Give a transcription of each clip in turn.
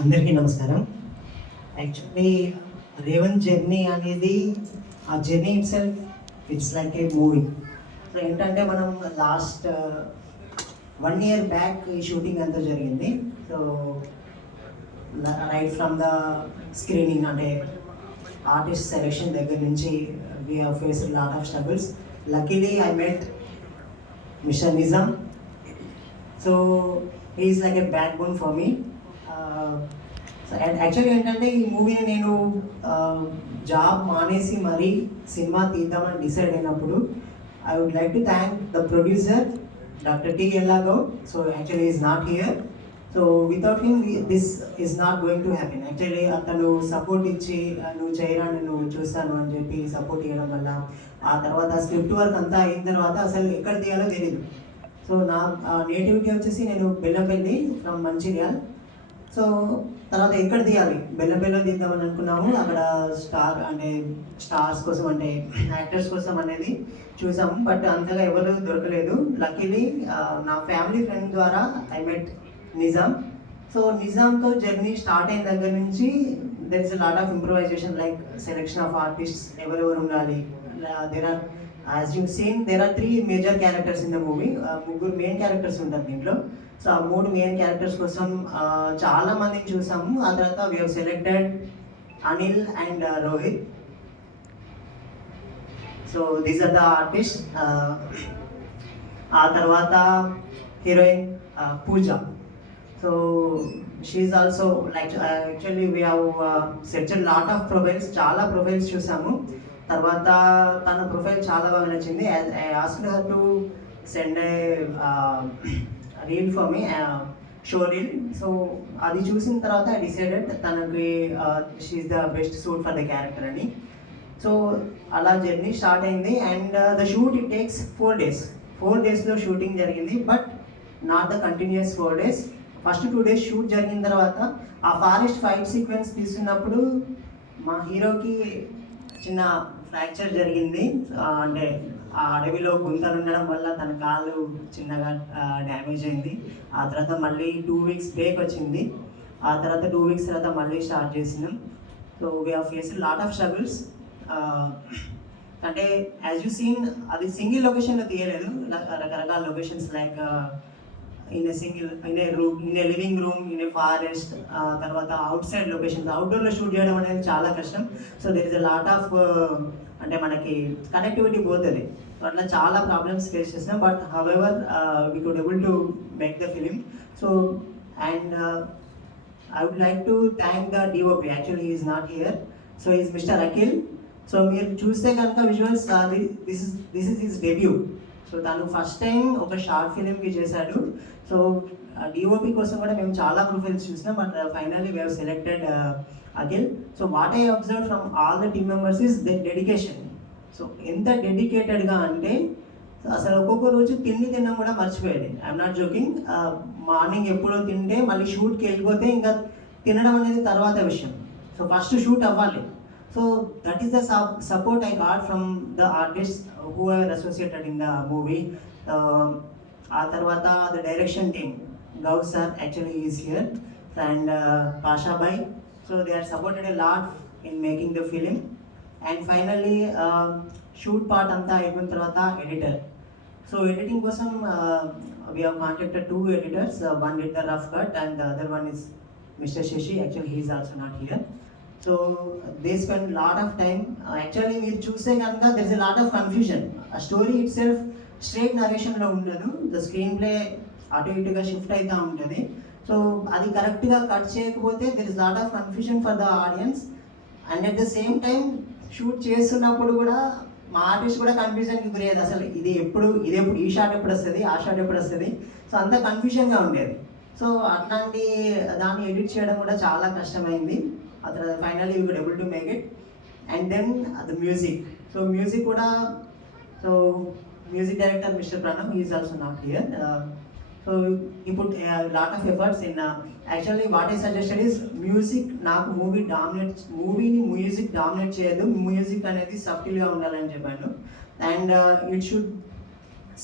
అందరికీ నమస్కారం. Actually Revanth journey అనేది ఆ journey it self it's like A movie. So ఏంటంటే మనం లాస్ట్ 1 year బ్యాక్ ఈ షూటింగ్ అంతా జరిగింది. So right from the screening అంటే ఆర్టిస్ట్ సెలెక్షన్ దగ్గర నుంచి we have faced lot of struggles. Luckily I met mister Nizam. So he is like A back bone for me. Actually ఏంటంటే ఈ మూవీని నేను జాబ్ మానేసి మరీ సినిమా తీద్దామని డిసైడ్ అయినప్పుడు I would like to thank the producer doctor T Ellagoud. So actually is not here. So without him this is not going to happen. Actually అతను support ఇచ్చి నువ్వు చేయరా నేను చూస్తాను అని చెప్పి సపోర్ట్ ఇవ్వడం వల్ల ఆ తర్వాత స్క్రిప్ట్ వర్క్ అంతా అయిన తర్వాత అసలు ఎక్కడ తీయాలో తెలియదు. సో నా నేటివిటీ వచ్చేసి నేను బెల్లంపల్లి ఫ్రమ్ మంచిర్యాల్. సో తర్వాత ఎక్కడ తీయాలి, బెల్లంపల్లిలో తీద్దామని అనుకున్నాము. అక్కడ స్టార్స్ కోసం అంటే యాక్టర్స్ కోసం అనేది చూసాము, బట్ అంతగా ఎవరు దొరకలేదు. లక్కీలీ నా ఫ్యామిలీ ఫ్రెండ్ ద్వారా ఐ మెట్ నిజామ్. సో నిజామ్తో జర్నీ స్టార్ట్ అయిన దగ్గర నుంచి there is a lot of improvisation like selection of artists, ఎవరెవరు ఉండాలి. There are as you seen there are 3 major characters in the movie. 3 main characters ఉంటారు దీంట్లో. So ఆ 3 మెయిన్ క్యారెక్టర్స్ కోసం చాలా మందిని చూసాము. ఆ తర్వాత we have selected Anil and Rohit. So these are the artist. ఆ తర్వాత heroine Pooja. So she also like actually we have searched lot of profiles, చాలా ప్రొఫైల్స్ చూసాము. తర్వాత తన ప్రొఫైల్ చాలా బాగా నచ్చింది. I asked her to send a reel for me, show reel. So అది చూసిన తర్వాత ఐ డిసైడెడ్ తనకి she the best suit for the character అని. సో అలా జర్నీ స్టార్ట్ అయింది. And the shoot it takes 4 days. 4 daysలో షూటింగ్ జరిగింది, but not the continuous 4 days. First 2 days shoot జరిగిన తర్వాత ఆ ఫారెస్ట్ ఫైట్ సీక్వెన్స్ తీస్తున్నప్పుడు మా హీరోకి చిన్న ఫ్రాక్చర్ జరిగింది. అంటే ఆ అడవిలో గుంతలు ఉండడం వల్ల తన కాలు చిన్నగా డ్యామేజ్ అయింది. ఆ తర్వాత మళ్ళీ 2 weeks బ్రేక్ వచ్చింది. ఆ తర్వాత 2 weeks తర్వాత మళ్ళీ స్టార్ట్ చేసినాం. So we have faced lot of struggles. అంటే యాజ్ యూ సీన్ అది సింగిల్ లొకేషన్లో తీయలేదు, రకరకాల locations like in a room, in a living room, in a forest, తర్వాత అవుట్ సైడ్ లొకేషన్స్. అవుట్డోర్లో షూట్ చేయడం అనేది చాలా కష్టం. So there is a lot of అంటే మనకి కనెక్టివిటీ పోతుంది. సో అట్లా చాలా ప్రాబ్లమ్స్ ఫేస్ చేసినాం, but however we could able to make the film. So and I would like to thank the DOP. Actually he is not here. So is mister Akhil. So మీరు చూస్తే కనుక visuals this is his debut. So తను first time ఒక short ఫిలింకి చేశాడు. So DOP కోసం కూడా మేము చాలా ప్రొఫైల్స్ చూసినాం, but finally we have selected Akhil. So what I observe from all the team members is the dedication. So ఎంత డెడికేటెడ్గా అంటే అసలు ఒక్కొక్క రోజు తినడం కూడా మర్చిపోయేది. I'm not joking. మార్నింగ్ ఎప్పుడో తింటే మళ్ళీ షూట్కి వెళ్ళిపోతే ఇంకా తినడం అనేది తర్వాత విషయం. సో ఫస్ట్ షూట్ అవ్వాలి. So that is the support I got from the artist who are associated in the movie. ఆ తర్వాత ద డైరెక్షన్ టీమ్, గౌ sir actually is here, and Pasha bhai. So they are supported a lot in making the film. And finally shoot part అంతా అయిపోయిన తర్వాత editor. So editing కోసం we have contacted 2 editors. One did the rough cut and the other one is Mr. Shashi. Actually he is also not here. So they spend lot of time. Actually మీరు చూస్తే కనుక there is a lot of confusion. ఆ story it self straight నరేషన్లో ఉండదు. The screen play అటు ఇటుగా shift అవుతూ ఉంటుంది. So అది కరెక్ట్గా కట్ చేయకపోతే there is lot of confusion for the audience. And at the same time shoot చేస్తున్నప్పుడు కూడా మా ఆర్టిస్ట్ కూడా కన్ఫ్యూజన్కి గురయ్యేది. అసలు ఇది ఎప్పుడు ఈ షాట్ ఎప్పుడు వస్తుంది, ఆ షాట్ ఎప్పుడు వస్తుంది. సో అంత కన్ఫ్యూజన్గా ఉండేది. సో అట్లాంటి దాన్ని ఎడిట్ చేయడం కూడా చాలా కష్టమైంది. ఆ తర్వాత finally we could able to make it. And then the music. So music కూడా, so music director mister Pranav, he is also not here. So he put a lot of efforts in actually what I suggested is music. నాకు మూవీని music dominate చేయదు, music అనేది సబ్టిల్గా ఉండాలని చెప్పాను. And it should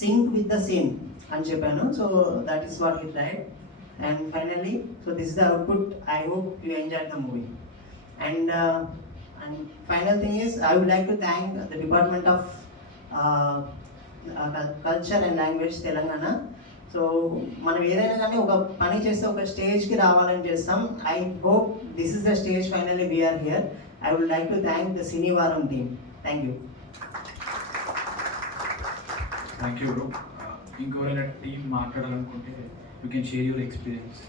sync with the scene అని చెప్పాను. So that is what he tried. And finally, so this is the output. I hope you enjoyed the movie. And final thing is, I would like to thank the Department of Culture and Language, Telangana. So మనం ఏదైనా కానీ ఒక పని చేస్తే ఒక స్టేజ్కి రావాలని చేస్తాం. I hope this is the stage finally we are here. I would like to thank the Cinevaram team. Thank you. Thank you bro. ఇంకెవరైనా టీం మాట్లాడాలనుకుంటే you can share your experience.